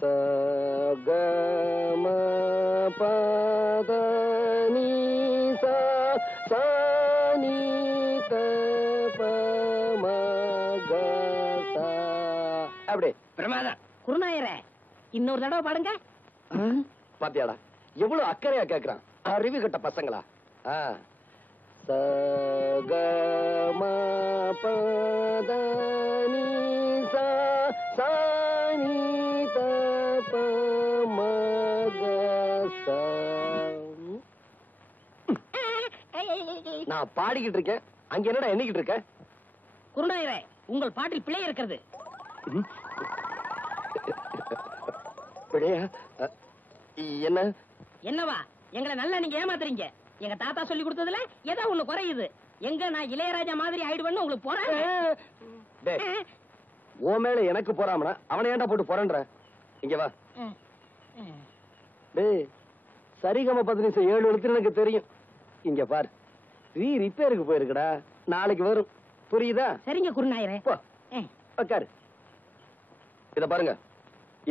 சகம பத நீ சா நீ அப்படி பிரமாதம். குருநாயரே, இன்னொரு தடவை பாடுங்க. பாத்தியாடா எவ்வளவு அக்கறையா கேக்குறான். அறிவு கட்ட பசங்களா. சகம பத நீ சா நீ நான் பாடிக்கிட்டு இருக்கேன், அங்க என்னடா எண்ணிக்கிட்டு இருக்க? குருநாயரே, உங்கள் பாட்டில் பிழை இருக்கிறது. பிழையா? என்ன என்னவா? எங்களை நல்லா நீங்க ஏமாத்துறீங்க. எங்க தாத்தா சொல்லி கொடுத்ததுல ஏதோ ஒண்ணு குறையுது. எங்க நான் இளையராஜா மாதிரி ஆயிடுவேன்னு உங்களுக்கு போறேன். ஓ மேல எனக்கு போறாமனா அவனை ஏன்டா போட்டு போறன்ற? இங்க வா. டேய், சரிகம 15 7 எழுத்து எனக்கு தெரியும். இங்க பாரு, ரிப்பேருக்கு போயிருக்குடா, நாளைக்கு வரும். புரியுதா? சரிங்க குருநாயரே. உட்காரு. இத பாருங்க,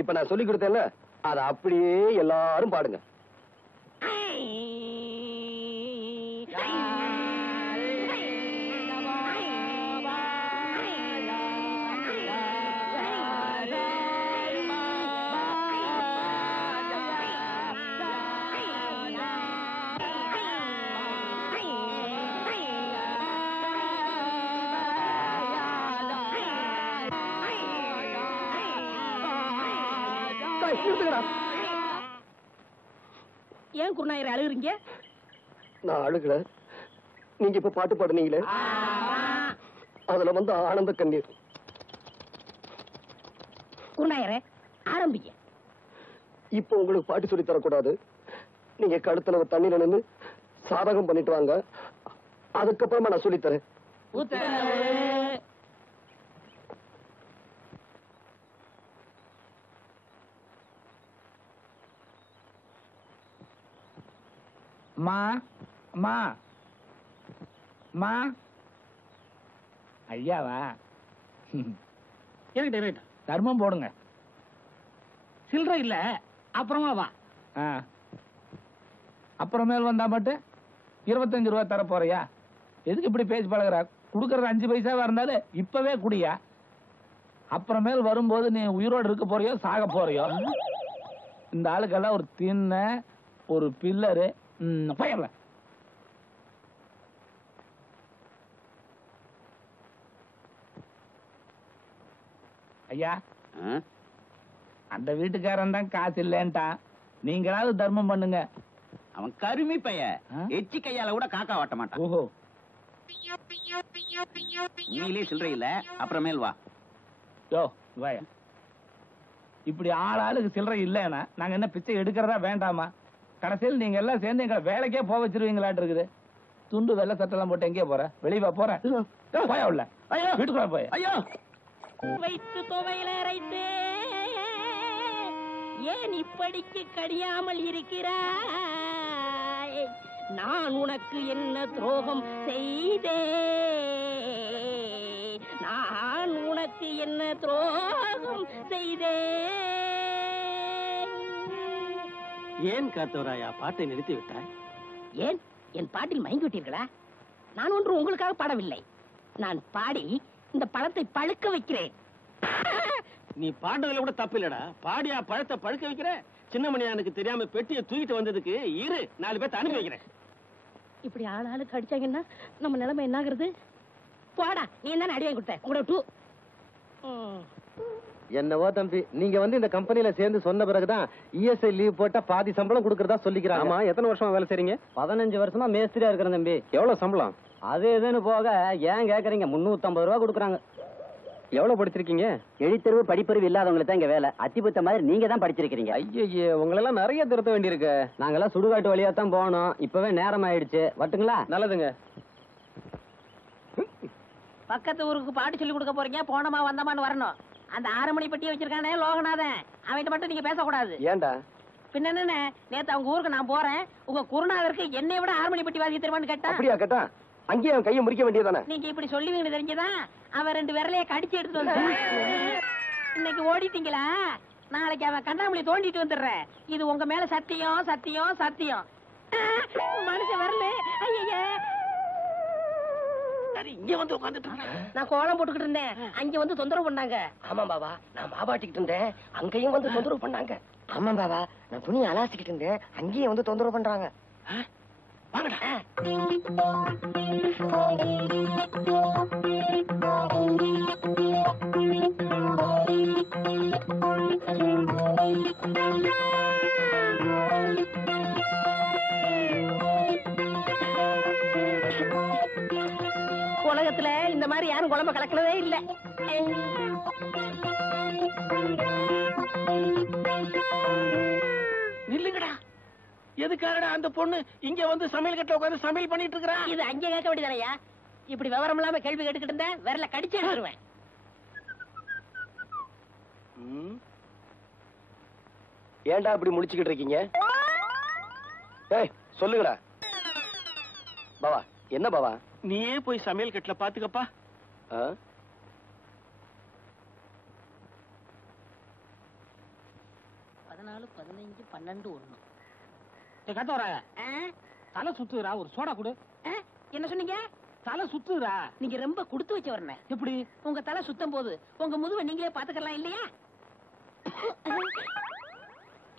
இப்ப நான் சொல்லி கொடுத்தேன்ல, அத அப்படியே எல்லாரும் பாடுங்க. ஏன் குருநாயரே அழுகுறீங்க? நான் அழுகல, நீங்க இப்ப பாட்டு பாடுனீங்களே, அதுல வந்து ஆனந்த கண்ணீர். குருநாயரே, ஆரம்பிங்க. இப்ப உங்களுக்கு பாட்டு சொல்லி தரக்கூடாது. நீங்க கழுத்துல தண்ணியில நின்று சாதகம் பண்ணிட்டு வாங்க, அதுக்கப்புறமா நான் சொல்லித்தரேன். மா மா மா ஐயாவா? தர்மம் போடுங்க. சில்லறை இல்ல, அப்புறமா வா. அப்புறமேல் வந்தா மட்டும் 25 ரூபாய் தர போறியா? எதுக்கு இப்படி பேசி பழகுறா? குடுக்கறது 5 பைசாவா இருந்தாலும் இப்பவே குடியா. அப்புறமேல் வரும்போது நீ உயிரோடு இருக்க போறியோ சாக போறியோ? இந்த ஆளுக்கெல்லாம் ஒரு தின்ன ஒரு பில்லரு பயர்ல. ஐயா, அந்த வீட்டுக்காரன் தான் காசு இல்லன்ட்டான், நீங்களாவது தர்மம் பண்ணுங்க. அவன் கருமி பைய, எச்சி கையால கூட காக்கா வாட்ட மாட்டான். ஓஹோ, நீலே சில்லறை இல்ல, அப்புறமேல் வா. யோ வாய, இப்படி ஆளாளுக்கு சில்லறை இல்லன்னா நாங்க என்ன பிச்சை எடுக்கிறதா வேண்டாமா? கடைசியில் நீங்க எல்லாம் சேர்ந்து எங்களை வேலைக்கே போக வச்சிருவீங்களாட்டு இருக்குது. துண்டு வெள்ளை சட்டெல்லாம் போட்டு எங்கே போற? வெளியே போற போயா உள்ள வீட்டுக்குள்ள போய். ஐயோ, வைத்து துவையில அரைத்தே ஏன் இப்படிக்கு கடியாமல் இருக்கிறாய்? நான் உனக்கு என்ன துரோகம் செய்தே? நான் உனக்கு என்ன துரோகம் செய்தே? ஏன் காத்தவராயா பாட்டை நிறுத்தி விட்டாய்? ஏன் என் பாட்டில் மயங்கி விட்டீர்களா? நான் ஒன்று உங்களுக்காக பாடவில்லை. நான் பாடி இந்த பழத்தை பழுக்க வைக்கிறேன். நீ பாடுறதுல கூட தப்பு இல்லடா. பாடியா பழத்தை பழுக்க வைக்கிற? சின்னமணியானுக்கு தெரியாம பெட்டியை தூக்கிட்டு வந்ததுக்கு இரு 4 பேர்த்த அனுப்பி வைக்கிறேன். இப்படி ஆளாளுக்கு அடிச்சாங்கன்னா நம்ம நிலைமை என்ன ஆகுறது? போடா, நீ என்ன அடி வாங்கி கொடுத்த உங்களோட டூ. என்னவோ தம்பி, நீங்க வந்து இந்த கம்பெனில சேர்ந்து சொன்ன பிறகுதான் இஎஸ்ஐ லீவ் போட்டா பாதி சம்பளம் கொடுக்கறதா சொல்லிக்கிறாங்க. ஆமா, எத்தனை வருஷமா வேலை செய்றீங்க? 15 வருஷமா மேஸ்திரியா இருக்கிறேன் தம்பி. எவ்வளவு சம்பளம்? அது எதுன்னு போக ஏன் கேக்குறீங்க? 350 ரூபா கொடுக்குறாங்க. எவ்வளவு படிச்சிருக்கீங்க? எழுத்தறிவு படிப்பறிவு இல்லாதவங்களுக்கு தான் இங்க வேலை. அத்திபுத்த மாதிரி நீங்க தான் படிச்சிருக்கீங்க. ஐயே, உங்களெல்லாம் நிறைய திருத்த வேண்டியிருக்கு. நாங்கெல்லாம் சுடுகாட்டு வழியா தான் போகணும். இப்பவே நேரம் ஆயிடுச்சு. வரட்டுங்களா? நல்லதுங்க. பக்கத்து ஊருக்கு பாட்டு சொல்லி கொடுக்க போறீங்க, போனமா வந்தமான்னு வரணும். அந்த 6 மணி பெட்டியை வச்சிருக்கானே லோகநாதன், அவன்கிட்ட மட்டும் நீங்க பேசக்கூடாது. ஏண்டா? பின்ன என்ன, நேத்து அவங்க ஊருக்கு நான் போறேன், உங்க குருநாதருக்கு என்னை விட 6 மணி பெட்டி வாசி தெரியுமான்னு கேட்டா. அப்படியா கேட்டா? அங்கேயே அவன் கையை முறிக்க வேண்டியதானே? நீங்க இப்படி சொல்லுவீங்கன்னு தெரிஞ்சதான் அவன் 2 விரலைய கடிச்சு எடுத்து வந்து இன்னைக்கு ஓடிட்டீங்களா? நாளைக்கு அவன் கண்ணாமூலி தோண்டிட்டு வந்துடுறேன். இது உங்க மேல சத்தியம் சத்தியம் சத்தியம். மனுஷன் வரல. ஐயா இங்க வந்து உட்காந்துட்டு நான் கோலம் போட்டுக்கிட்டு இருந்தேன், அங்க வந்து தொந்தரவு பண்ணாங்க. ஆமா பாபா, நான் மாபாட்டிக்கிட்டு இருந்தேன், அங்கேயும் வந்து தொந்தரவு பண்ணாங்க. ஆமா பாபா, நான் துணி அலாசிக்கிட்டு இருந்தேன், அங்கேயும் வந்து தொந்தரவு பண்றாங்க. வாங்கடா. உலகத்துல இந்த மாதிரி யாரும் குழம்பு கலக்கினதே இல்ல. நில்லுங்கடா. எதுக்காகடா அந்த பொண்ணு இங்க வந்து சமையல் கட்ட உட்கார்ந்து சமையல் பண்ணிட்டு இருக்கா? இது அங்கே கேட்க வேண்டியதானயா? இப்படி விவரம் இல்லாம கேள்வி கேட்டுக்கிட்டு இருந்தேன், விரல கடிச்சு எடுத்துருவேன். ஏன்டா இப்படி முடிச்சுக்கிட்டு இருக்கீங்க? ஏய் சொல்லுங்கடா. பாவா, என்ன பாவா? நீயே போய் சமையல் கட்டுல பாத்துக்கப்பா. 14, 15, 12, 1. கத்தவர தலை சுத்துறா, ஒரு சோடா கொடு. என்ன சொன்னீங்க? தலை சுத்துறா. நீங்க ரொம்ப கொடுத்து வச்ச வரணும். எப்படி? உங்க தலை சுத்தம் போது உங்க முதுவை நீங்களே பாத்துக்கலாம் இல்லையா?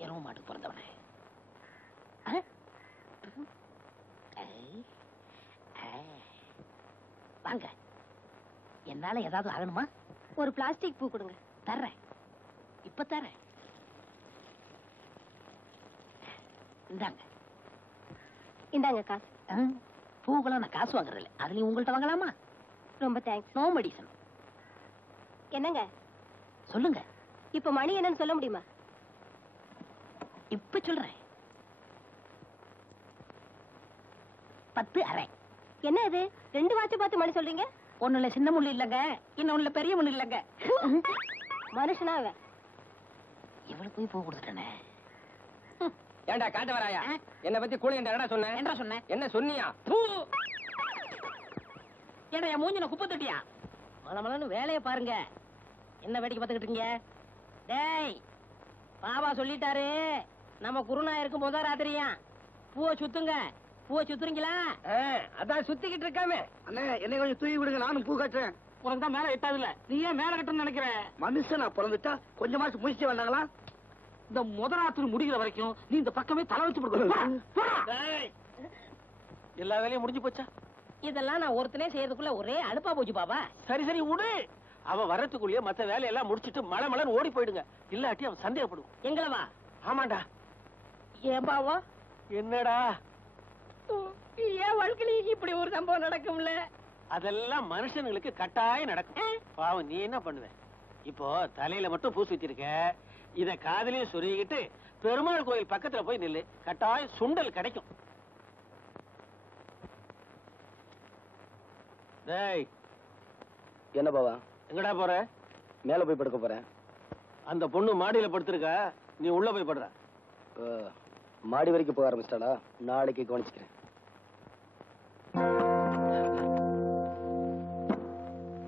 எருவ மாட்டுக்கு பிறந்தவனே. வாங்க, என்னால ஏதாவது ஆகணுமா? ஒரு பிளாஸ்டிக் பூ கொடுங்க. தர்றேன், இப்ப தர்றேன். இந்தாங்க. இந்தாங்க காசு. பூக்கெல்லாம் நான் காசு வாங்குறது இல்லை, அதுலயும் உங்கள்கிட்ட வாங்கலாமா? ரொம்ப தேங்க்ஸ். No medicine. என்னங்க சொல்லுங்க. இப்ப மணி என்னன்னு சொல்ல முடியுமா? இப்ப சொல்றேன். 10:30. என்ன இது 2 வாட்ச் பார்த்து மணி சொல்றீங்க? ஒண்ணுல சின்ன முள்ளு இல்லங்க, இன்னொன்னுல பெரிய முள்ளு இல்லங்க. மனுஷனா அவன்? இவளுக்கு போய் பூ கொடுத்துட்டேனே. ஏண்டா காட்ட வராயா? என்ன பத்தி கூலி என்ன சொன்ன? என்ன சொன்னேன்? என்ன சொன்னியா? ஏடா என் மூஞ்சின குப்பை தொட்டியா? மலமலன்னு வேலையை பாருங்க. என்ன வேடிக்கை பார்த்துக்கிட்டு இருக்கீங்க? டேய், பாபா சொல்லிட்டாரு, நம்ம குருநாயருக்கு முத ராத்திரியா பூவை சுத்துங்க. பூவை சுத்துறீங்களா? அதான் சுத்திக்கிட்டு இருக்காமே. அண்ணே, என்னை கொஞ்சம் தூக்கி விடுங்க, நானும் பூ கட்டுறேன். உனக்கு தான் மேல எட்டாது இல்ல, நீ ஏன் மேல கட்டணும்னு நினைக்கிற? மனுஷனா பிறந்துட்டா கொஞ்சமாச்சு முயற்சி வந்தாங்களா? இந்த முதராத்திரி முடிகிற வரைக்கும் நீ இந்த பக்கமே தலை வச்சு கொடுக்கணும். எல்லா வேலையும் முடிஞ்சு போச்சா? இதெல்லாம் நான் ஒருத்தனே செய்யறதுக்குள்ள ஒரே அலுப்பா போச்சு பாபா. சரி சரி விடு. அவன் வரத்துக்குள்ளேயே மத்த வேலையெல்லாம் முடிச்சிட்டு மழை மழைன்னு ஓடி போயிடுங்க. இல்லாட்டி அவன் சந்தேகப்படுவான். எங்களவா? ஆமாண்டா. ஏன் பாவா? என்னடா? ஏன் வாழ்க்கையில இப்படி ஒரு சம்பவம் நடக்கும்ல? அதெல்லாம் மனுஷனுங்களுக்கு கட்டாயம் நடக்கும். பாவம், நீ என்ன பண்ணுவ? இப்போ தலையில மட்டும் பூ சுத்திருக்க, இத காதலையும் சொருகிட்டு பெருமாள் கோயில் பக்கத்துல போய் நில்லு, கட்டாயம் சுண்டல் கிடைக்கும். டேய், என்ன பாவா? எங்கடா போற? மேல போய் படுக்க போறேன். அந்த பொண்ணு மாடியில படுத்திருக்க, நீ உள்ள போய் படுற. மாடி வரைக்கும் போக ஆரம்பிச்சிட்டாளா? நாளைக்கு கவனிச்சுக்கிறேன்.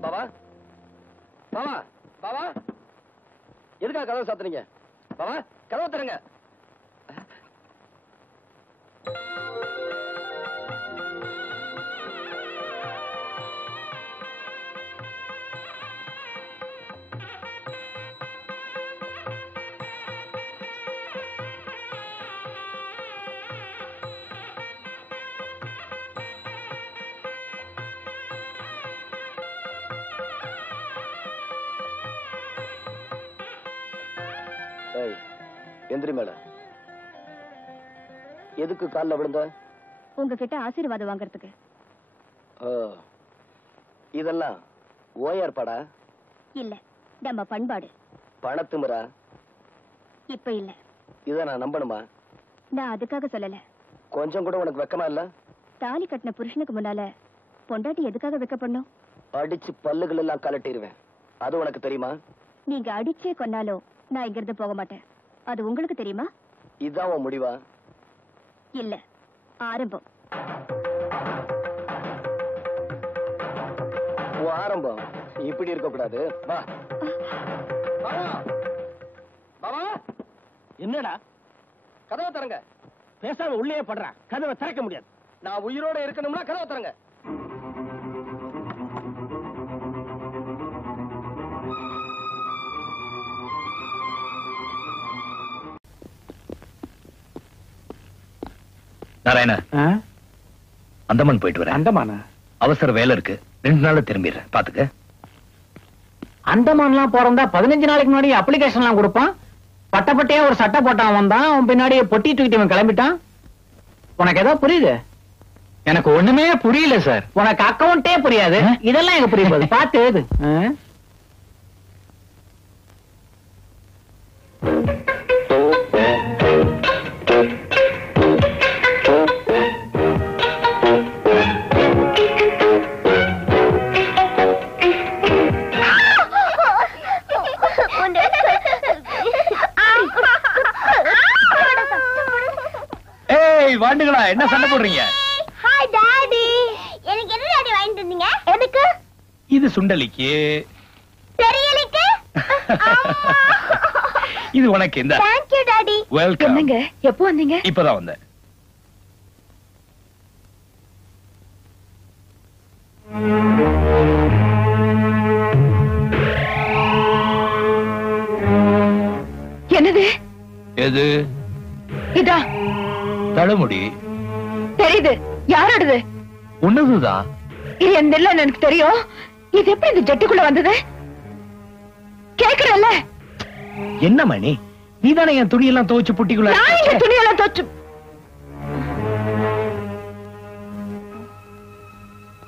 பாவா, பாவா, பாவா, எதுக்காக கதவை சாத்துறீங்க? பாவா, கதவை தருங்க. எந்திரி மேல. எதுக்கு கால்ல விழுந்த? உங்ககிட்ட ஆசீர்வாதம் வாங்குறதுக்கு. இதெல்லாம் ஓயார்பாடா? இல்ல, நம்ம பண்பாடு. பணத்துமுறா? இப்ப இல்ல. இத நான் நம்பணுமா? நான் அதுக்காக சொல்லல. கொஞ்சம் கூட உனக்கு வெக்கமா இல்ல? தாலி கட்டின புருஷனுக்கு முன்னால பொண்டாட்டி எதுக்காக வெக்கப்படணும்? அடிச்சு பல்லுகள் எல்லாம் கலட்டிடுவேன். அது உனக்கு தெரியுமா? நீங்க அடிச்சே கொன்னாலும் நான் இங்கிருந்து போக மாட்டேன். அது உங்களுக்கு தெரியுமா? இதான் உன் முடிவா? இல்ல, ஆரம்பம். ஆரம்பம் இப்படி இருக்க கூடாது. வா பாவா, பாவா, என்னடா கதவை தரங்க. பேசாம உள்ளே படுறா, கதவை திறக்க முடியாது. நான் உயிரோட இருக்கணும்னா கதவை தரங்க. நாராயண, அந்தமான் போயிட்டு வரேன். அந்தமானா? அவசர வேலை இருக்கு, 2 நாள்ல திரும்பிடுறேன், பாத்துக்க. அந்தமான்லாம் போறதா 15 நாளைக்கு முன்னாடி அப்ளிகேஷன் எல்லாம் கொடுப்பான். பட்டப்பட்டையா ஒரு சட்டை போட்டான் வந்தான், அவன் பின்னாடி பொட்டி தூக்கிட்டு இவன் கிளம்பிட்டான். உனக்கு ஏதோ புரியுது? எனக்கு ஒண்ணுமே புரியல சார். உனக்கு அக்கவுண்டே புரியாது, இதெல்லாம் எனக்கு புரியுது. பாத்து எழுது. வாண்டுகளா, என்ன சண்டை போடுறீங்க? Hi daddy. எனக்கு என்ன டாடி வாங்கிட்டு வந்தீங்க? எதுக்கு? இது சுண்டலிக்கு. தெரியலக்கு. இது உனக்கு. இந்த Thank you டாடி. வெல்கம். என்னங்க எப்போ வந்தீங்க? இப்பதான் வந்தேன். என்னது எது? இதா தழுமுடி. தெரியுது. யாரோடது? உன்னதுதான். இது எந்த இல்ல எனக்கு தெரியும். இது எப்படி இந்த ஜட்டிக்குள்ள வந்தது? கேக்குறல்ல? என்ன மணி, நீதானே என் துணியெல்லாம் துவைச்சு புட்டிக்குள்ள? நான் இந்த துணியெல்லாம் தோச்சு.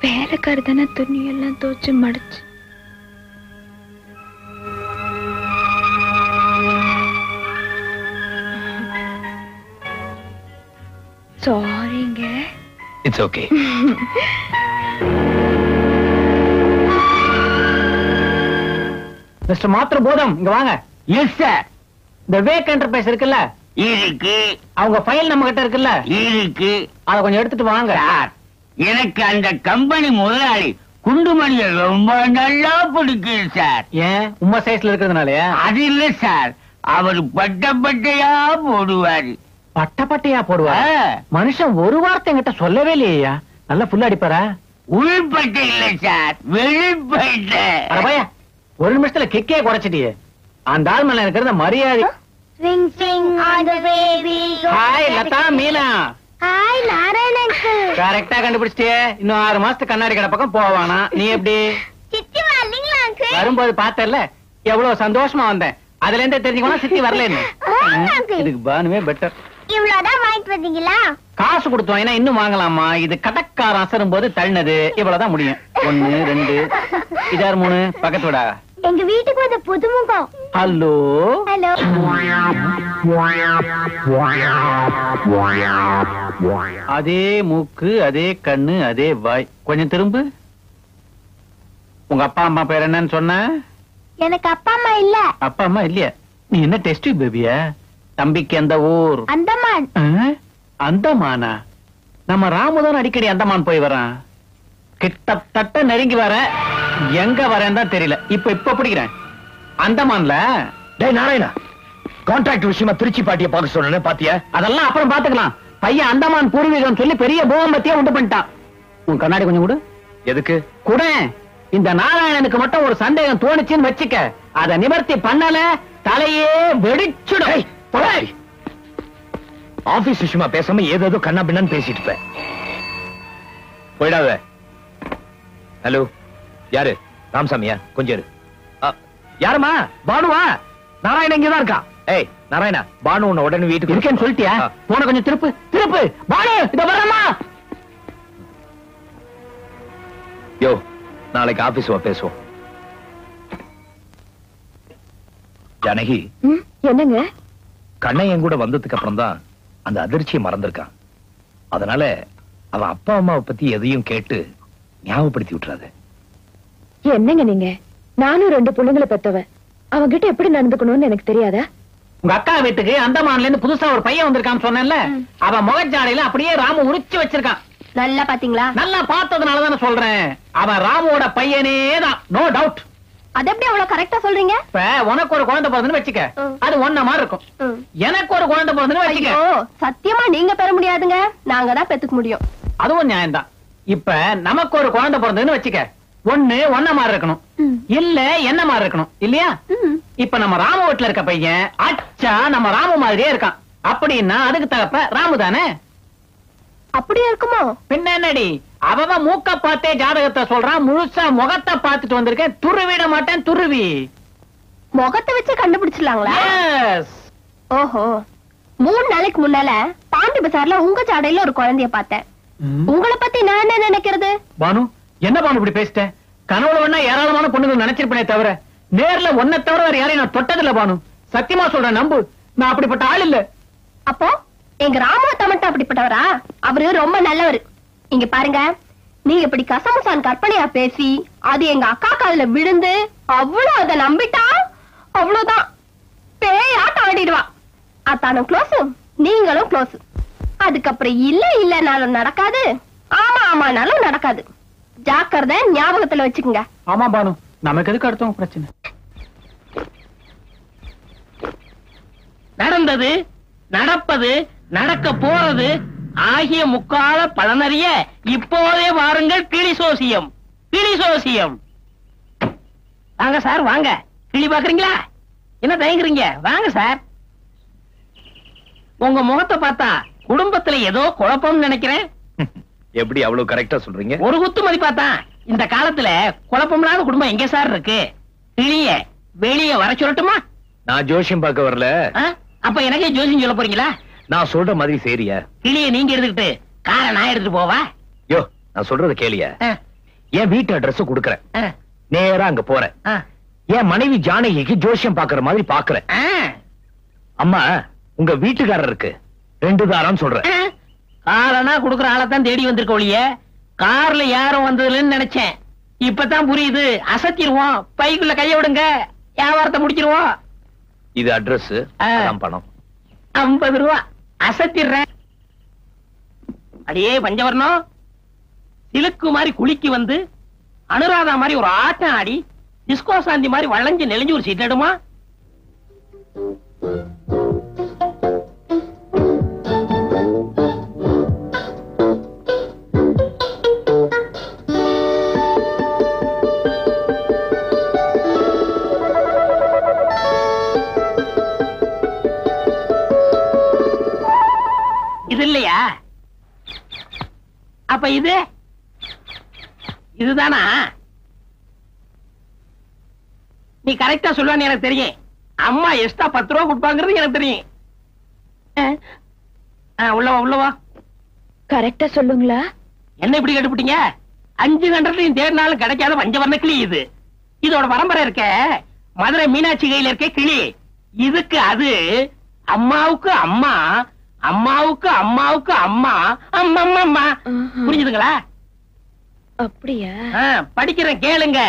வேலைக்காரி தானே துணியெல்லாம் தோச்சு மடிச்சு. சாரிங்க. It's okay. மிஸ்டர் மாத்திர போதம், இங்க வாங்க. Yes sir. இந்த வேக் என்டர்பிரைஸ் இருக்குல்ல? இருக்கு. அவங்க ஃபைல் நம்ம கிட்ட இருக்குல்ல? இருக்கு. அத கொஞ்சம் எடுத்துட்டு வாங்க. சார், எனக்கு அந்த கம்பெனி முதலாளி குண்டுமணிய ரொம்ப நல்லா பிடிக்கும் சார். ஏன், உம்மா சைஸ்ல இருக்கிறதுனாலயா? அது இல்ல சார், அவர் பட்டையா போடுவாரு. பட்டையா போடுவா? மனுஷன் ஒரு வார்த்தை என்கிட்ட சொல்லவே இல்லையா? நல்லா புல்ல அடிப்பாரா? உள்பட்டை இல்ல சார், வெளிப்பட்டை. அட பையா, ஒரு நிமிஷத்துல கிக்கே குறைச்சிட்டியே. அந்த ஆள் மேல இருக்கிறத மரியாதை. Swing swing on the baby. Hi Latha, Meena. Hi Narayanan uncle. கரெக்டா கண்டுபிடிச்சிட்டியே. இன்னும் 6 மாசத்துக்கு கண்ணாடி கடை பக்கம் போவானா? நீ எப்படி? சித்தி வரலீங்களா அங்கிள்? வரும்போது பார்த்தல எவ்வளவு சந்தோஷமா வந்தேன். அதுல இருந்தே தெரிஞ்சுக்கணும் சித்தி வரலன்னு. இதுக்கு பானுவே பெட்டர். இவ்வளவுதான் வாங்கிட்டு வந்தீங்களா? காசு கொடுத்தோம், ஏன்னா இன்னும் வாங்கலாமா? இது கடக்காரன் அசரும் போது தள்ளினது. இவ்வளவுதான் முடியும். 1 2 இதார் 3 பக்கத்து விடா. எங்க வீட்டுக்கு வந்த புதுமுகம். Hello hello. அதே மூக்கு, அதே கண்ணு, அதே வாய். கொஞ்சம் திரும்பு. உங்க அப்பா அம்மா பேர் என்னன்னு சொன்ன? எனக்கு அப்பா அம்மா இல்ல. அப்பா அம்மா இல்லையா? நீ என்ன டெஸ்ட் பேபியா? தம்பிக்கு எந்த ஊர்? அந்தமான். அந்தமானா? நம்ம ராமுதான் அடிக்கடி அந்தமான் போய் வரான். கிட்டத்தட்ட நெருங்கி வர, எங்க வரேன்னு தான் தெரியல. இப்ப பிடிக்கிறேன். அந்தமான்ல. டேய் நாராயணா, கான்ட்ராக்ட் விஷயமா திருச்சி பாட்டிய பார்க்க சொன்னேன், பாத்தியா? அதெல்லாம் அப்புறம் பாத்துக்கலாம். பையன் அந்தமான் பூர்வீகம் சொல்லி பெரிய பூகம்பத்தியா உண்டு பண்ணிட்டான். உன் கண்ணாடி கொஞ்சம் கொடு. எதுக்கு? கூட இந்த நாராயணனுக்கு மட்டும் ஒரு சந்தேகம் தோணுச்சுன்னு வச்சுக்க, அத நிவர்த்தி பண்ணல தலையே வெடிச்சுடும். ஆபீஸ் விஷயமா பேசாம ஏதோ கண்ணா பின்னான்னு பேசிட்டு இருப்பேன். போயிடாத. ஹலோ, யாரு? ராமசாமியா? கொஞ்சம் இரு. யாருமா? பானுவா? நாராயணன் இங்கதான் இருக்கா. ஏய் நாராயணா, பானு உன்னை உடனே வீட்டுக்கு இருக்கேன்னு சொல்லிட்டியா? போன கொஞ்சம் திருப்பு திருப்பு. பானு இத வரமா? யோ, நாளைக்கு ஆபீஸ் வா பேசுவோம். ஜானகி, என்னங்க? கண்ணன் என் கூட வந்ததுக்கு அப்புறம் தான் அந்த அதிர்ச்சியை மறந்திருக்கான். அதனால அவன் அப்பா அம்மாவை பத்தி எதையும் கேட்டு ஞாபகப்படுத்தி விட்டுறாத. என்னங்க நீங்க? நானும் 2 பிள்ளைங்களை பெத்தவன். அவங்கிட்ட எப்படி நடந்துக்கணும்னு எனக்கு தெரியாதா? உங்க அக்கா வீட்டுக்கு அந்தமான்ல இருந்து புதுசா ஒரு பையன் வந்திருக்கான்னு சொன்னேன்ல, அவன் முகஜாடையில அப்படியே ராமு உரிச்சு வச்சிருக்கான். நல்லா பாத்தீங்களா? நல்லா பார்த்ததுனாலதானே சொல்றேன். அவன் ராமுவோட பையனே தான், நோ டவுட். அது எப்படி அவ்வளவு கரெக்டா சொல்றீங்க? இப்ப உனக்கு ஒரு குழந்தை பிறந்ததுன்னு வச்சுக்க, அது ஒன்ன மாதிரி இருக்கும். எனக்கு ஒரு குழந்தை பிறந்ததுன்னு வச்சுக்க, சத்தியமா நீங்க பெற முடியாதுங்க, நாங்க தான் பெத்துக்க முடியும். அதுவும் நியாயம்தான். இப்ப நமக்கு ஒரு குழந்தை பிறந்ததுன்னு வச்சுக்க, ஒண்ணு ஒன்ன மாதிரி இருக்கணும், இல்ல என்ன மாதிரி இருக்கணும், இல்லையா? இப்ப நம்ம ராம வீட்டுல இருக்க பையன் அச்சா நம்ம ராம மாதிரியே இருக்கான் அப்படின்னா அதுக்கு தகப்ப ராமு தானே? அப்படியே இருக்குமோ? பின்ன என்னடி, அவன் மூக்க பார்த்தே ஜாதகத்தை சொல்றான், முழுசா முகத்தை பார்த்துட்டு வந்திருக்கேன், துருவிட மாட்டேன் துருவி. முகத்தை வச்சு கண்டுபிடிச்சிடலாங்களா? ஓஹோ, 3 நாளைக்கு முன்னால பாண்டி பசார்ல உங்க ஜாடையில ஒரு குழந்தைய பார்த்தேன். உங்களை பத்தி நான் என்ன நினைக்கிறது? பானு, என்ன பானு இப்படி பேசிட்டேன்? கனவுல வேணா ஏராளமான பொண்ணுகள் நினைச்சிருப்பேனே தவிர நேர்ல ஒன்ன தவிர வேற யாரையும் நான் தொட்டதில்ல பானு. சத்தியமா சொல்றேன், நம்பு, நான் அப்படிப்பட்ட ஆள் இல்ல. அப்போ எங்க ராமத்த மட்டும் அப்படிப்பட்டவரா? அவரு ரொம்ப நல்லவரு. இங்க பாருங்க, நீங்க இப்படி கசமுசான் கற்பனையா பேசி அது எங்க அக்கா காதுல விழுந்து அவ்வளவு அதை நம்பிட்டா அவ்வளவுதான், பேயாட்டம் ஆடிடுவா. அத்தானும் க்ளோஸ், நீங்களும் க்ளோஸ். அதுக்கப்புறம் இல்ல இல்லனாலும் நடக்காது, ஆமா ஆமானாலும் நடக்காது. ஜாக்கிரதை, ஞாபகத்துல வச்சுக்கோங்க. ஆமா பானு, நமக்கு எதுக்கு அடுத்தவங்க பிரச்சனை? நடந்தது, நடப்பது, நடக்க போறது ஆகிய முக்கால பலனறிய இப்போதே வாருங்கள் கிளி சோசியம். கிளி சோசியம். வாங்க சார், வாங்க. கிளி பாக்குறீங்களா? என்ன தயங்குறீங்க? வாங்க சார். உங்க முகத்தை பார்த்தா குடும்பத்துல ஏதோ குழப்பம்னு நினைக்கிறேன். எப்படி அவ்வளவு கரெக்டா சொல்றீங்க? ஒரு குத்து மதிப்பாத்தான். இந்த காலத்துல குழப்பமில்லாத குடும்பம் எங்க சார் இருக்கு? கிளிய வெளியே வர சொல்லட்டுமா? நான் ஜோசியம் பார்க்க வரல. அப்ப எனக்கே ஜோசியம் சொல்ல போறீங்களா? நான் சொல்ற மாதிரி சரியா? கிளிய நீங்க எடுத்துக்கிட்டு காரை நான் எடுத்துட்டு போவா? யோ, நான் சொல்றத கேளியா? என் வீட்டு அட்ரஸ் குடுக்கறேன், நேரா அங்க போறேன். என் மனைவி ஜானகிக்கு ஜோசியம் பாக்குற மாதிரி பாக்குறேன். அம்மா, உங்க வீட்டுக்காரருக்கு 2 தாரம் சொல்றேன். காலனா குடுக்கற ஆளத்தான் தேடி வந்திருக்க ஒழிய கார்ல யாரும் வந்ததுன்னு நினைச்சேன். இப்பதான் புரியுது. அசத்திடுவோம், பைக்குள்ள கைய விடுங்க, வியாபாரத்தை முடிச்சிருவோம். இது அட்ரஸ், பணம் 50 ரூபா. அசத்திடுறேன். அடியே பஞ்சவர்ணம், சிலுக்கு மாதிரி குளிக்கு வந்து அனுராதா மாதிரி ஒரு ஆட்டம் ஆடி டிஸ்கோ சாந்தி மாதிரி வளைஞ்சு நெளிஞ்சு ஒரு சீட் எடுமா? இது இல்லையா? அப்ப இது இதுதானா? நீ கரெக்டா சொல்லுவான்னு எனக்கு தெரியும். அம்மா எக்ஸ்ட்ரா 10 ரூபா கொடுப்பாங்கிறது எனக்கு தெரியும். உள்ளவா உள்ளவா. கரெக்டா சொல்லுங்களா? என்ன இப்படி கேட்டுப்பிட்டீங்க? 5 கண்டத்தையும் தேடினாலும் கிடைக்காத பஞ்சவர்ண கிளி இது. இதோட பரம்பரை இருக்க மதுரை மீனாட்சி கையில இருக்க கிளி. இதுக்கு அது அம்மாவுக்கு அம்மா, அம்மாவுக்கு அம்மாவுக்கு அம்மா, அம்மா அம்மா. புரிஞ்சுதுங்களா? அப்படியா? படிக்கிறேன், கேளுங்க.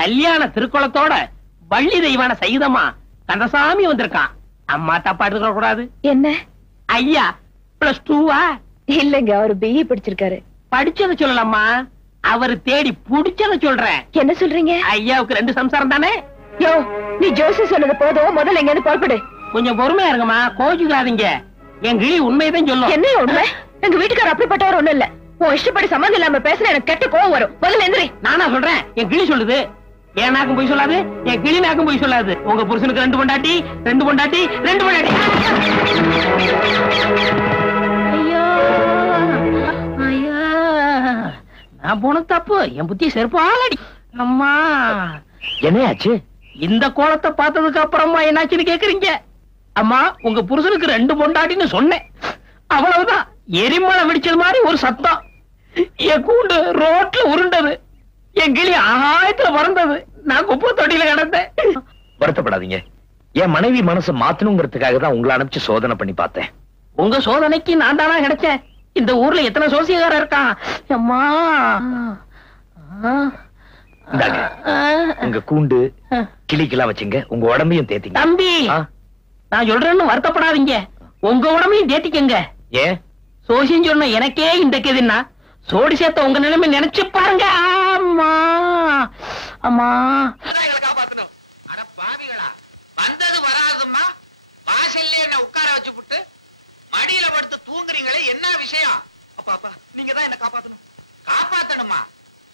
கல்யாண திருக்குளத்தோட வள்ளி தெய்வான சைதமா கந்தசாமி வந்திருக்கான். அம்மா தப்பா எடுத்துக்க கூடாது. என்ன ஐயா +2வா? இல்லங்க, அவர் BE படிச்சிருக்காரு. படிச்சத சொல்லலாமா, அவரு தேடி புடிச்சத சொல்றேன். என்ன சொல்றீங்க? ஐயாவுக்கு 2 சம்சாரம் தானே? யோ, நீ ஜோசி சொன்னது போதும், முதல்ல எங்க இருந்து புறப்படு. கொஞ்சம் பொறுமையா இருங்கம்மா, கோச்சுக்காதீங்க. என் கிளி உண்மையதான் சொல்லும். என்ன உண்மை? எங்க வீட்டுக்காரர் அப்படிப்பட்டவர் ஒண்ணும் இல்ல. உன் இஷ்டப்படி சம்மந்தம் இல்லாம பேசினா எனக்கு கெட்ட கோவம் வரும். முதல்ல எந்திரி. நானா சொல்றேன்? என் கிளி சொல்லுது. என் நாக்கும் போய் சொல்லாது, என் கிளி நாக்கும் போய் சொல்லாது. உங்க புருஷனுக்கு 2 பொண்டாட்டி, 2 பொண்டாட்டி, 2 பொண்டாட்டி. ஐயோ ஐயோ, நான் போன தப்பு. என் புத்தி செருப்பாலடி. அம்மா, என்னையாச்சு? இந்த கோலத்தை பார்த்ததுக்கு அப்புறமா என்னாச்சுன்னு கேக்குறீங்க? அம்மா, உங்க புருஷனுக்கு 2 பொண்டாட்டின்னு சொன்னேன், அவ்வளவுதான். எரிமலை வெடிச்சது மாதிரி ஒரு சத்தம். என் கூண்டு ரோட்ல உருண்டது, என் கிளி ஆகாயத்துல பறந்தது, நான் குப்பை தொட்டியில கிடந்தேன். வருத்தப்படாதீங்க, என் மனைவி மனசு மாத்தணுங்கிறதுக்காக தான் உங்களை அனுப்பிச்சு சோதனை பண்ணி பார்த்தேன். உங்க சோதனைக்கு நான் தானா கிடைச்சேன்? இந்த ஊர்ல எத்தனை சோசியக்காரன் இருக்கான். அம்மா, உங்க கூண்டு கிளிக்கெல்லாம் வச்சுங்க, உங்க உடம்பையும் தேத்திங்க. தம்பி, நான் சொல்றேன்னு வருத்தப்படாதீங்க, உங்க உடம்பையும் தேத்திக்கங்க. ஏன்? சோசியம் சொன்ன எனக்கே இந்த கதின்னா சோடி சேர்த்த உங்க நிலைமை நினைச்சு பாருங்க. ஆமா அம்மா காப்பாத்தணும். அட பாவிகளா, வந்தது வராதுமா வாசல்ல என்ன உட்கார வச்சு விட்டு மடியில படுத்து தூங்குறீங்களே, என்ன விஷயம்? அப்பா அப்பா, நீங்க தான் என்ன காப்பாத்தணும். காப்பாத்தணுமா?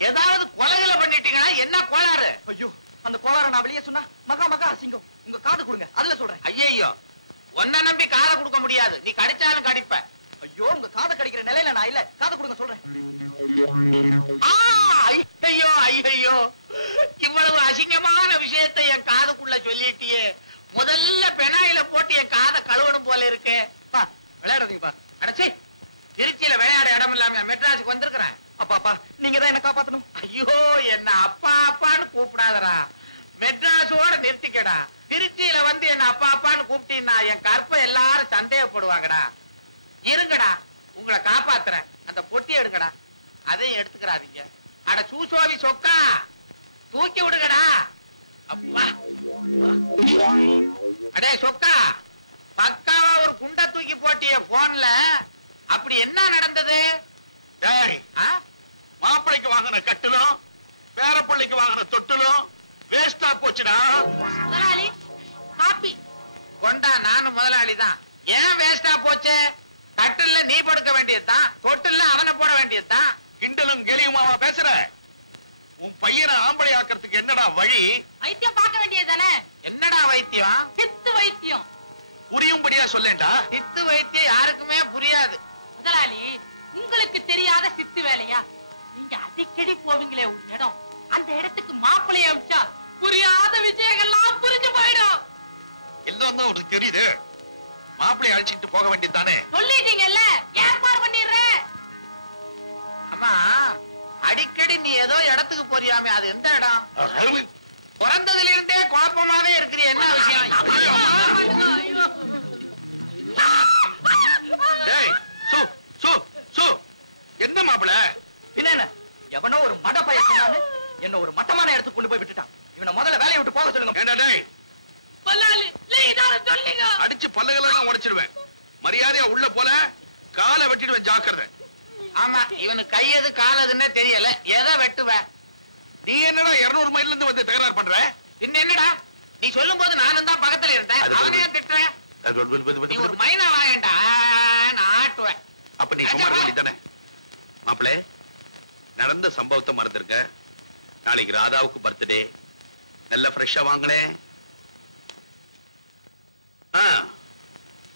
ஏதாவது கொலைகளை பண்ணிட்டீங்களா? என்ன கோளாறு? ஐயோ, அந்த கோளாறு நான் வெளியே சொன்னா மக்கா மக்கா அசிங்கம். உங்க காது கொடுங்க, அதுல சொல்றேன். ஐயோ, உன்னை நம்பி காதை கொடுக்க முடியாது. நீ கடிச்சாலும் கடிப்ப. ஐயோ, உங்க காதை கடிக்கிற நிலையில நான் இல்ல. காதை கொடுங்க சொல்றேன். ஐயோ ஐயோ, இவ்வளவு அசிங்கமான விஷயத்தை என் காதுக்குள்ள சொல்லிட்டியே. முதல்ல பெனாயில போட்டு என் காதை கழுவணும் போல இருக்கு. விளையாடுறீங்க பா. அடச்சி, திருச்சியில விளையாட இடம் இல்லாம மெட்ராஸுக்கு வந்திருக்கிறேன். அப்பா அப்பா, நீங்க தான் என்ன காப்பாத்தணும். ஐயோ, என்ன அப்பா அப்பான்னு கூப்பிடாதடா. மெட்ராஸோட நிறுத்திக்கடா. திருச்சியில வந்து என்ன அப்பா அப்பான்னு கூப்பிட்டீங்கன்னா என் கற்பை எல்லாரும் சந்தேகப்படுவாங்கடா. இருங்கடா, உங்களை காப்பாத்துறேன். அந்த பொட்டியை எடுங்கடா. அதையும் எடுத்துக்கிறாதீங்க. அட சூசோவி சொக்கா, தூக்கி விடுங்கடா. அப்பா, அடே சொக்கா, பக்காவா ஒரு குண்டை தூக்கி போட்டிய போன்ல. அப்படி என்ன நடந்தது? மாப்பிளைக்கு வாங்கின கட்டிலும் பேர பிள்ளைக்கு வாங்கின தொட்டிலும் வேஸ்டா போச்சுடா. முதலாளி காப்பி கொண்டா. நானும் முதலாளி தான். ஏன் வேஸ்டா போச்சு? கட்டில்ல நீ படுக்க வேண்டியதுதான், தொட்டில்ல அவனை போட வேண்டியதுதான். கிண்டலும் கேலியுமா பேசுற? உன் பையனை ஆம்பளை ஆக்கிறதுக்கு என்னடா வழி? வைத்தியம் பார்க்க வேண்டியதுதானே? என்னடா வைத்தியம்? சித்து வைத்தியம். புரியும்படியா சொல்லேன்டா. சித்து வைத்தியம் யாருக்குமே புரியாது. முதலாளி, உங்களுக்கு தெரியாத சித்து வேலையா? நீங்க அடிக்கடி போவீங்களே ஒரு இடம், அந்த இடத்துக்கு மாப்பிள்ளைய அமிச்சா புரியாத விஷயங்கள்லாம் புரிஞ்சு போயிடும். எல்லாம் தான் உனக்கு தெரியுது. மாப்பிள்ளை அழைச்சிட்டு போக வேண்டியதுதானே? சொல்லிட்டீங்கல்ல, ஏற்பாடு பண்ணிடுறேன். அம்மா, அடிக்கடி நீ ஏதோ இடத்துக்கு போறியாமே, அது எந்த இடம்? பிறந்ததுல இருந்தே குழப்பமாவே இருக்கிற என்ன விஷயம்? என்ன மாப்பிள? என்ன எவனோ ஒரு மட பையன் என்ன ஒரு மட்டமான இடத்துக்கு கொண்டு போய் விட்டுட்டான். இவனை முதல்ல வேலையை விட்டு போக சொல்லுங்க. அடிச்சு பல்லகெல்லாம் உடைச்சிடுவேன். மரியாதையா உள்ள போல, காலை வெட்டிடுவேன். ஜாக்கிரதை. ஆமா, இவனுக்கு கையது காலதுன்னே தெரியல. எதை வெட்டுவேன்? நீ என்னடா 200 மைல்ல இருந்து வந்து தகராறு பண்ற? இன்னும் என்னடா நீ சொல்லும் போது நானும் தான் பக்கத்துல இருந்தேன். அவனையே திட்டுறேன். நீ ஒரு மைனா வாங்கண்டா, நான் ஆட்டுவேன். அப்ப நீ சும்மா தானே? மாப்பிளே, நடந்த சம்பவத்தை மறந்துருக்க. நாளைக்கு ராதாவுக்கு பர்த்டே. நல்ல ஃப்ரெஷ்ஷா வாங்களே.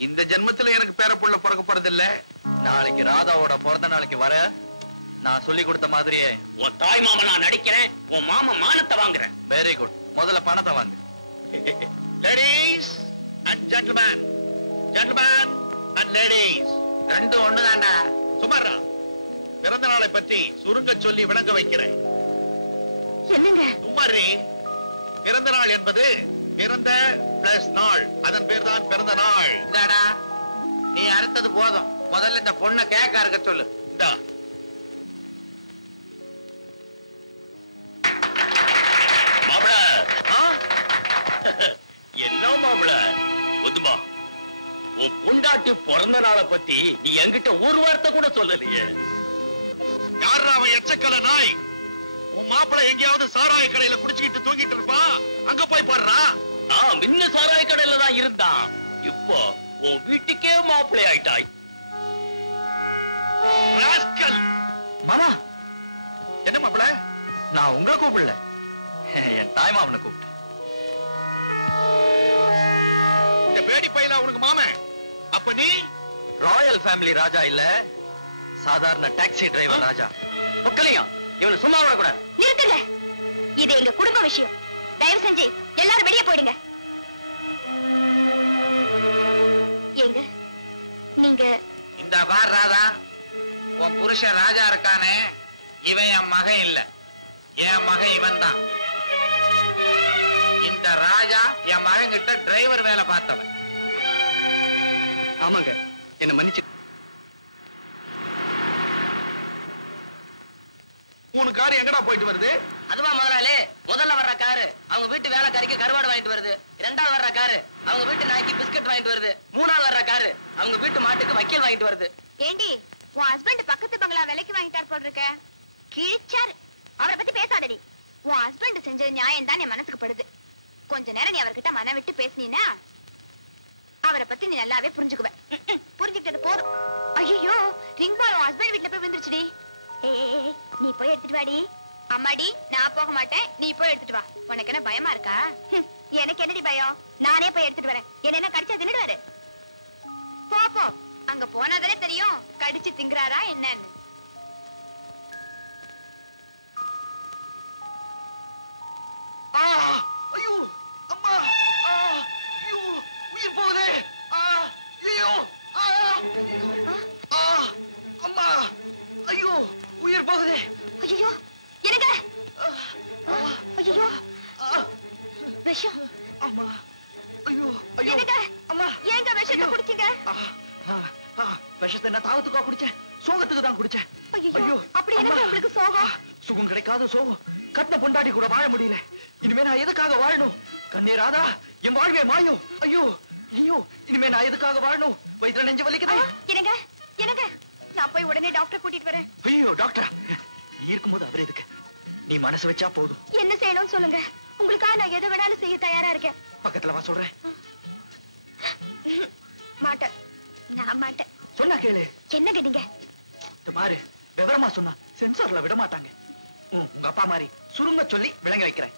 இந்த ஜென்மத்துல எனக்கு பேர புள்ள பிறக்க போறது இல்ல. நாளைக்கு ராதாவோட பிறந்த நாளைக்கு வர நான் சொல்லி கொடுத்த மாதிரியே உன் தாய் மாமா நான் நடிக்கிறேன். உன் மாமா மானத்தை வாங்குறேன். Very good. முதல்ல பணத்தை வாங்க. Ladies and gentleman, gentleman and ladies, ரெண்டு ஒண்ணுதான்டா. சுமாரா, பிறந்த நாளை பற்றி சுருங்க சொல்லி விளங்க வைக்கிறேன். என்னங்க? சுமாரி, பிறந்த நாள் என்பது பிறந்த பிளஸ் நாள். அதன் பேர் தான் பிறந்த நாள். நீ அறுத்தது போதும். முதல்ல இந்த பொண்ணை கேட்க இருக்க சொல்லு. என்ன மாப்பிள புதுமா, உன் பொண்டாட்டி பிறந்த நாளை பத்தி நீ என்கிட்ட ஒரு வார்த்தை கூட சொல்லலையே. யாரா அவன் எச்சக்கல நாய்? உன் மாப்பிள எங்கேயாவது சாராய கடையில குடிச்சுக்கிட்டு தூங்கிட்டு இருப்பான். அங்க போய் பாடுறா. முன்ன சாராய கடையில தான் இருந்தான். இப்போ உன் வீட்டுக்கே மாப்பிளை ஆயிட்டாய். மாமா, என்ன மாப்பிள? நான் உங்களை கூப்பிடல, என் தாய் மாமனை கூப்பிட்டேன். இந்த பேடி பையல உனக்கு மாமன். அப்ப நீ ராயல் ஃபேமிலி ராஜா இல்ல, சாதாரண டாக்ஸி டிரைவர் ராஜா. பொக்கலிங்கம், இவனை சும்மா விடக்கூடாது. நிறுத்துங்க, இது எங்க குடும்ப விஷயம். தயவு செஞ்சு எல்லாரும் வெளியே போயிடுங்க. எங்க நீங்க இந்த பார் ராதா, உன் புருஷன் ராஜா இருக்கானே, இவன் என் மகன் இல்ல. என் மகன் இவன் தான். இந்த ராஜா என் மகன் கிட்ட டிரைவர் வேலை பார்த்தவன். ஆமாங்க, என்ன மன்னிச்சு. 3 கார் எங்கடா போயிட்டு வருது? அதுவா முதலாளி, முதல்ல வர்ற காரு அவங்க வீட்டு வேலைக்காரிக்கு கருவாடு வாங்கிட்டு வருது. 2வது வர்ற காரு அவங்க வீட்டு நாய்க்கு பிஸ்கட் வாங்கிட்டு வருது. 3வது வர்ற காரு அவங்க வீட்டு மாட்டுக்கு வக்கீல் வாங்கிட்டு வருது. ஏண்டி உன் ஹஸ்பண்ட் பக்கத்து பங்களா விலைக்கு வாங்கிட்டார் போல் இருக்க. கிழிச்சாரு. அவரை பத்தி பேசாதடி. உன் ஹஸ்பண்ட் செஞ்ச நியாயம் தான் என் மனசுக்கு படுது. கொஞ்ச நேரம் நீ அவர்கிட்ட மன விட்டு பேசினீனா அவரை பத்தி நீ நல்லாவே புரிஞ்சுக்குவ. புரிஞ்சுக்கிட்டது போதும். ஐயோ ரிங் பால் உன் ஹஸ்பண்ட் வீட்டுல போய் விழுந்துருச்சுடி. ஏய் நீ போய் எடுத்துட்டு வாடி. அம்மாடி நான் போக மாட்டேன், நீ போய் எடுத்துட்டு வா. உனக்கு என்ன பயமா இருக்கா? எனக்கு என்னடி பயம்? நானே போய் எடுத்துட்டு வரேன். என்ன கடிச்சா தின்னுடுவாரு. போ போ, அங்க போனாதானே தெரியும் கடிச்சு திங்குறாரா என்னன்னு. ஐயோ அம்மா, ஐயோ உயிர் போகுதே. ஐயோ அம்மா, ஐயோ உயிர் போகுதே. ஐயோ என்னங்க? ஐயோ விஷம். அம்மா, ஐயோ ஐயோ என்னங்க? அம்மா, ஏங்க விஷத்தை குடிச்சீங்க? விஷத்தை நான் தாகத்துக்கா குடிச்சேன், சோகத்துக்கு தான் குடிச்சேன். ஐயோ அப்படி என்னங்க உங்களுக்கு சோகம்? சுகம் கிடைக்காத சோகம். கட்டின பொண்டாடி கூட வாழ முடியல. இனிமே நான் எதுக்காக வாழணும்? கண்ணே ராதா, என் வாழ்வே மாயும். ஐயோ ஐயோ, இனிமே நான் எதுக்காக வாழணும்? வயிற்றுல நெஞ்சு வலிக்குதா? என்னங்க என்னங்க, நான் போய் உடனே டாக்டர் கூட்டிட்டு வரேன். ஐயோ டாக்டர் இருக்கும்போது அவர் எதுக்கு? நீ மனசு வச்சா போதும். என்ன செய்யணும்னு சொல்லுங்க, உங்களுக்காக நான் எது வேணாலும் செய்ய தயாரா இருக்கேன். பக்கத்துல வா சொல்றேன். மாட்டேன், நான் மாட்டேன். சொன்னா கேளு. என்னங்க நீங்க? இந்த பாரு, விவரமா சொன்னா சென்சார்ல விட மாட்டாங்க. உங்க அப்பா மாதிரி சுருங்க சொல்லி விளங்க வைக்கிறேன்.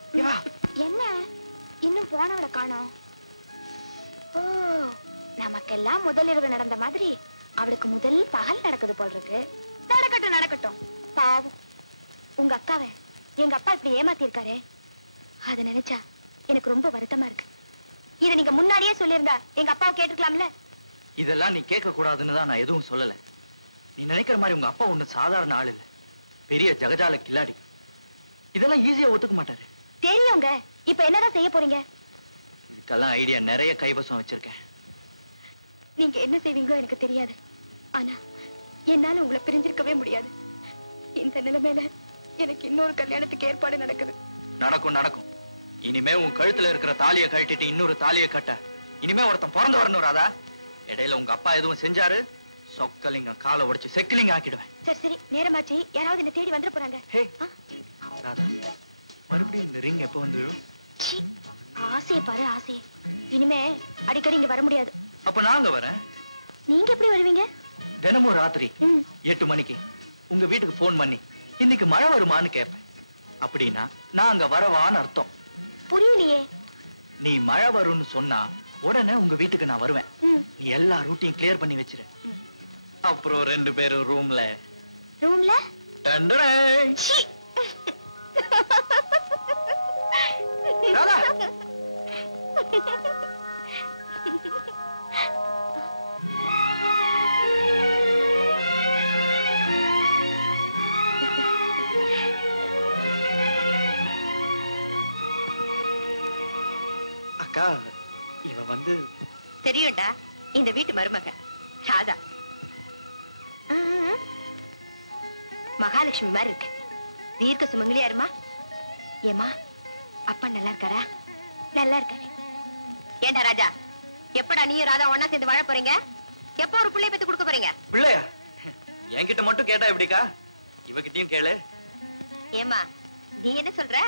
என்ன இன்னும் போனவளை காணோம்? ஓ, நமக்கெல்லாம் முதல் இரவு நடந்த மாதிரி அவளுக்கு முதல் பகல் நடக்குது போல் இருக்கு. நடக்கட்டும் நடக்கட்டும். பாவம் உங்க அக்காவை எங்க அப்பா இப்படி ஏமாத்தி இருக்காரே, அத நினைச்சா எனக்கு ரொம்ப வருத்தமா இருக்கு. இத நீங்க முன்னாடியே சொல்லியிருந்தா எங்க அப்பாவை கேட்டுக்கலாம்ல. இதெல்லாம் நீ கேட்க கூடாதுன்னு தான் நான் எதுவும் சொல்லல. நீ நினைக்கிற மாதிரி உங்க அப்பா ஒண்ணு சாதாரண ஆள் இல்ல, பெரிய ஜகஜால கில்லாடி. இதெல்லாம் ஈஸியா ஒத்துக்க மாட்டாரு. தெரியுங்க. இப்ப என்னதான் செய்ய போறீங்க? இதுக்கெல்லாம் ஐடியா நிறைய கைவசம் வச்சிருக்கேன். நீங்க என்ன செய்வீங்களோ எனக்கு தெரியாது, ஆனா என்னால உங்களை பிரிஞ்சிருக்கவே முடியாது. இந்த நிலைமையில எனக்கு இன்னொரு கல்யாணத்துக்கு ஏற்பாடு நடக்குது. நடக்கும் நடக்கும். இனிமே உன் கழுத்துல இருக்கிற தாலியை கழட்டிட்டு இன்னொரு தாலியை கட்ட இனிமே ஒருத்தன் பிறந்து வரணும் ராதா. இடையில உங்க அப்பா எதுவும் செஞ்சாரு, சொக்கலிங்க காலை உடைச்சு செக்கிலிங்க ஆக்கிடுவேன். சரி சரி, நேரமாச்சு, யாராவது என்ன தேடி வந்துட போறாங்க. ராதா, மறுபடியும் இந்த ரிங் எப்ப வந்து? ஆசையை பாரு ஆசையை. இனிமே அடிக்கடி இங்க வர முடியாது. அப்ப நாங்க வரேன். நீங்க எப்படி வருவீங்க? தினமும் ராத்திரி 8 மணிக்கு உங்க வீட்டுக்கு போன் பண்ணி இன்னைக்கு மழை வருமான்னு கேட்பேன். அப்படின்னா நான் அங்க வரவான்னு அர்த்தம். புரியலையே. நீ மழை வரும்னு சொன்னா உடனே உங்க வீட்டுக்கு நான் வருவேன். நீ எல்லா ரூட்டையும் கிளியர் பண்ணி வச்சிரு. அப்புறம் 2 பேரும் ரூம்ல ரூம்ல ராதா. அக்கா, இவ வந்து தெரியும்டா, இந்த வீட்டு மருமக ராதா. மகாலட்சுமி மாதிரி இருக்கு. தீர்க்க சுமங்கலியா இருமா. ஏமா அப்பா நல்லா இருக்காரா? நல்லா இருக்காரு. ஏண்டா ராஜா, எப்படா நீயும் ராதா ஒன்னா சேர்ந்து வாழ போறீங்க? எப்ப ஒரு பிள்ளைய பெத்து கொடுக்க போறீங்க? பிள்ளையா? என்கிட்ட மட்டும் கேட்டா எப்படிக்கா? இவகிட்டயும் கேளு. ஏமா நீ என்ன சொல்ற?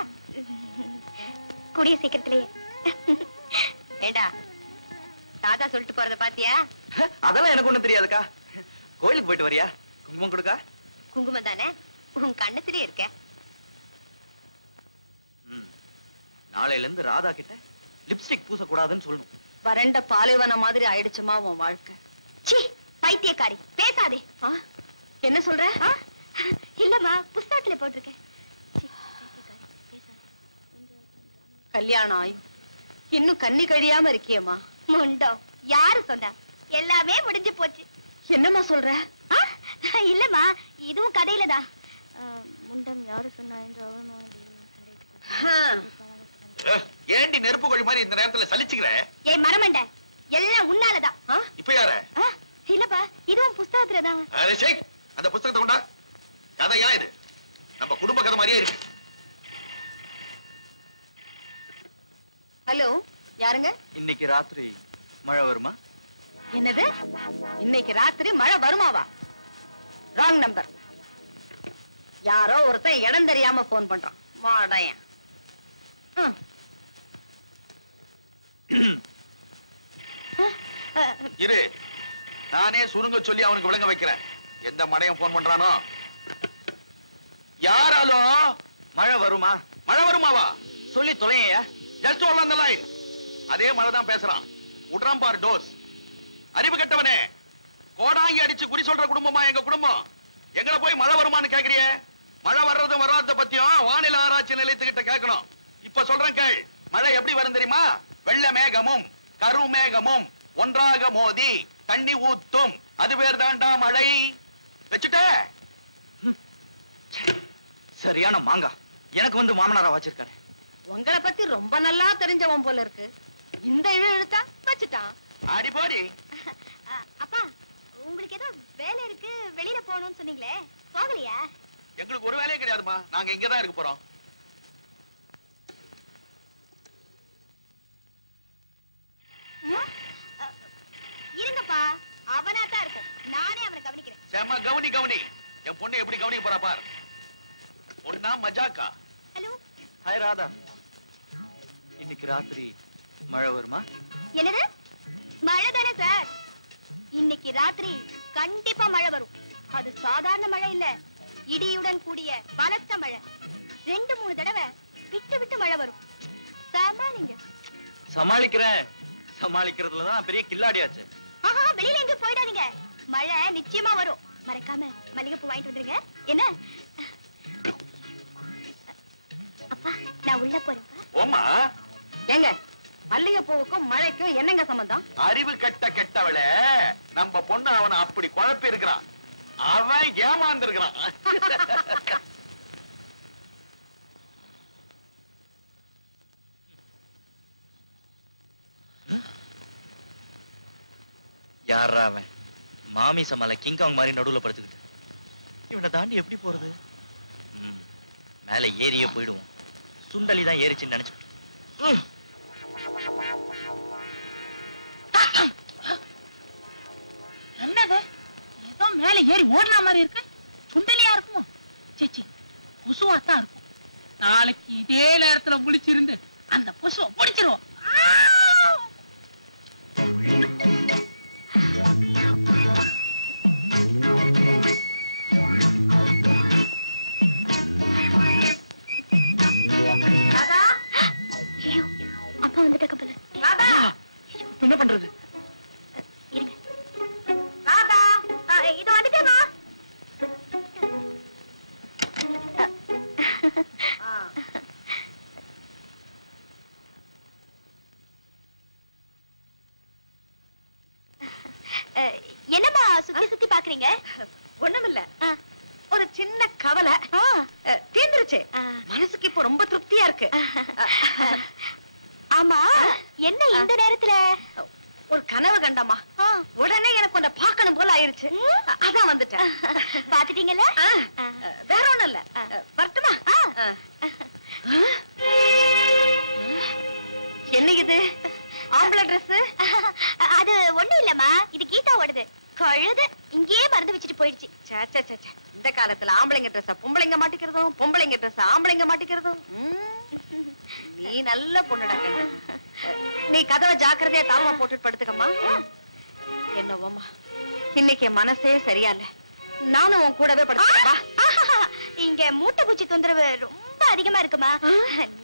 கூடிய சீக்கிரத்திலேயே. ஏடா ராதா சொல்லிட்டு போறத பாத்தியா? அதெல்லாம் எனக்கு ஒண்ணும் தெரியாதுக்கா. கோயிலுக்கு போயிட்டு வரியா? குங்குமம் கொடுக்கா? குங்குமம் தானே உன் கண்ணத்திலே இருக்க. நாளையில இருந்து ராதா கிட்ட லிப்ஸ்டிக் பூச கூடாதுன்னு சொல்லணும். வறண்ட பாலைவன மாதிரி ஆயிடுச்சுமா உன் வாழ்க்கை. சீ, பைத்தியக்காரி, பேசாதே. என்ன சொல்ற? இல்லம்மா, புஸ்தகத்துல போட்டிருக்கேன். கல்யாணம் ஆயி இன்னும் கண்ணி கழியாம இருக்கியம்மா. முண்டம், யாரு சொன்னா? எல்லாமே முடிஞ்சு போச்சு. என்னம்மா சொல்ற? இல்லம்மா, இதுவும் கதையில தான். முண்டம் யாரு சொன்னா? ஏண்டி நெருப்பு கோழி மாதிரி இந்த நேரத்துல சலிச்சுக்கிற? ஏய் மரமண்ட, எல்லாம் உன்னாலதான். இப்ப யாரு? இல்லப்பா, இதுவும் புஸ்தகத்துலதான். அந்த புஸ்தகத்தை கொண்டா. கதையா இது? நம்ம குடும்ப கதை மாதிரியே இருக்கு. பாருங்க. இன்னைக்கு ராத்திரி மழை வருமா? என்னது? இன்னைக்கு ராத்திரி மழை வருமாவா? Wrong number. யாரோ ஒருத்தன் இடம் தெரியாம போன் பண்றான். மாடையன். இரு, நானே சுருங்க சொல்லி அவனுக்கு விளங்க வைக்கிறேன். எந்த மடையன் போன் பண்றானோ? யாராலோ? மழை வருமா? மழை வருமாவா? சொல்லி தொலையா. Just hold on the line. அதே மழை தான் பேசுறான். உட்றான் பாரு டோஸ். அறிவு கெட்டவனே, கோடாங்கி அடிச்சு குறி சொல்ற குடும்பமா எங்க குடும்பம்? எங்களை போய் மழை வருமான்னு கேக்குறியே? மழை வர்றது வராத பத்தியும் வானிலை ஆராய்ச்சி நிலையத்துக்கிட்ட கேட்கணும். இப்ப சொல்றேன் கேள். மழை எப்படி வரும் தெரியுமா? வெள்ள மேகமும் கருமேகமும் ஒன்றாக மோதி தண்ணி ஊத்தும். அது பேர் தாண்டா மழை. வச்சுட்ட சரியான மாங்கா. எனக்கு வந்து மாமனாரா வச்சிருக்காரு. உங்களை பத்தி ரொம்ப நல்லா தெரிஞ்சவன் போல இருக்கு. இந்த இழுத்தா வச்சுட்டான். அடி போடி. அப்பா, உங்களுக்கு ஏதோ வேலை இருக்கு, வெளியில போகணும்னு சொன்னீங்களே, போகலையா? எங்களுக்கு ஒரு வேலையே கிடையாதுமா. நாங்க இங்கதான் இருக்க போறோம். இருங்கப்பா, அவனாத்தான் இருக்கும். நானே அவனை கவனிக்கிறேன். சேமா கவனி கவனி. என் பொண்ணு எப்படி கவனிக்க போறா பார். ஒன்னா மஜாக்கா. ஹலோ. ஹாய் ராதா. இன்னைக்கு ராத்திரி மழை வருமா? என்னது? மழை தானே சார். இன்னைக்கு ராத்திரி கண்டிப்பா மழை வரும். அது சாதாரண மழை இல்ல, இடியுடன் கூடிய பலத்த மழை. 2-3 தடவை விட்டு விட்டு மழை வரும். சமாளிங்க. சமாளிக்கிறேன். சமாளிக்கிறதுலதான் பெரிய கில்லாடியாச்சு. ஆஹா, வெளியில எங்க போயிடாதீங்க. மழை நிச்சயமா வரும். மறக்காம மல்லிகைப்பூ வாங்கிட்டு வந்துருங்க. என்ன? அப்பா, நான் உள்ள போறேன். ஓமா. ஏங்க, மல்லிகைப்பூவுக்கும் மழைக்கும் என்னங்க சம்பந்தம்? அறிவு கெட்ட கெட்டவளே, நம்ம பொண்ணு அவனை அப்படி குழப்பி இருக்கிறான். அவன் ஏமாந்து இருக்கிறான். யாரா அவன்? மாமிச மலை கிங்காங் மாதிரி நடுவுல படுத்துக்கிட்டு இவனை தாண்டி எப்படி போறது? மேல ஏறியே போயிடுவோம். சுண்டலிதான் ஏறிச்சுன்னு நினைச்சு. என்னது? ஏதோ மேல ஏறி ஓடுன மாதிரி இருக்கு. சுண்டலியா இருக்கும். சேச்சி, கொசுவாத்தான் இருக்கும். நாளைக்கு இதே நேரத்துல முழிச்சிருந்து அந்த கொசுவை பிடிச்சிருவோம். அப்பா வந்துட்டாங்க போல. என்ன பண்றது? ராதா, இது வந்துட்டேமா. என்னம்மா சுத்தி சுத்தி பாக்குறீங்க? ஒண்ணுமில்ல, ஒரு சின்ன கவலை தீர்ந்துருச்சு. மனசுக்கு இப்போ ரொம்ப திருப்தியா இருக்கு. ஆமா, என்ன இந்த நேரத்துல? ஒரு கனவு கண்டமா, உடனே எனக்கு உன்னை பார்க்கணும் போல ஆயிருச்சு. அதான் வந்துட்டேன். பாத்துட்டீங்கல்ல? வேற ஒண்ணும் இல்ல. வரட்டுமா? என்ன இது? ஆம்பளை ட்ரெஸ்? அது ஒண்ணும் இல்லம்மா, இது கீதா ஓடுது. கழுது இங்கேயே மறந்து வச்சுட்டு போயிடுச்சு. இந்த காலத்துல ஆம்பளைங்க ட்ரெஸ் பொம்பளைங்க மாட்டிக்கிறதும், பொம்பளைங்க ட்ரெஸ் ஆம்பளைங்க மாட்டிக்கிறதும். நீ நல்ல பொண்ணுடா. நீ கதவை ஜாக்கிரதையா தாமா போட்டுட்டு படுத்துக்கம்மா. என்னவோமா, இன்னைக்கு மனசே சரியா இல்ல. நானும் உன் கூடவே படுத்துக்கப்பா. இங்க மூட்டை பூச்சி தொந்தரவு ரொம்ப அதிகமா இருக்குமா.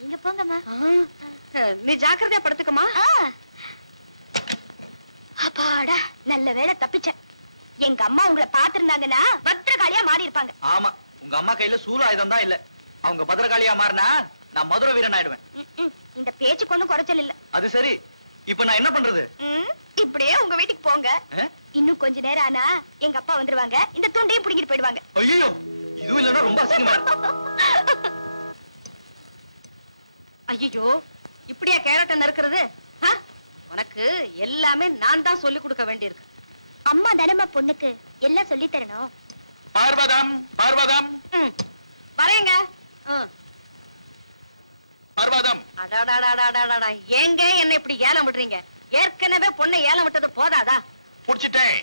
நீங்க போங்கம்மா. நீ ஜாக்கிரதையா படுத்துக்கம்மா. அப்பாடா, நல்ல வேளை தப்பிச்சேன். எங்க அம்மா உங்களை பாத்துருந்தாங்கன்னா பத்திரகாளியா மாறி இருப்பாங்க. ஆமா, உங்க அம்மா கையில சூழ ஆயுதம் தான் இல்ல. அவங்க பத்திரகாளியா மாறினா நான் மதுரை வீரன் ஆயிடுவேன். இந்த பேச்சுக்கு ஒண்ணும் குறைச்சல் இல்ல. அது சரி, இப்ப நான் என்ன பண்றது? இப்படியே உங்க வீட்டுக்கு போங்க. இன்னும் கொஞ்ச நேரம் ஆனா எங்க அப்பா வந்துருவாங்க. இந்த துண்டையும் புடிங்கிட்டு போயிடுவாங்க. ஐயோ, இது இல்லன்னா ரொம்ப அசிங்கமா இருக்கு. ஐயோ, இப்படியா கேரட்டை நறுக்கிறது? உனக்கு எல்லாமே நான் தான் சொல்லி கொடுக்க வேண்டியிருக்கு. அம்மா தானம்மா பொண்ணுக்கு எல்லாம் சொல்லி தரணும். பார்வதம், பார்வதம், வரேங்க. பர்வதம். ஏங்க என்ன இப்படி ஏலம் விடுறீங்க? ஏற்கனவே பொண்ணை ஏலம் விட்டது போதாதா? புடிச்சிட்டேன்.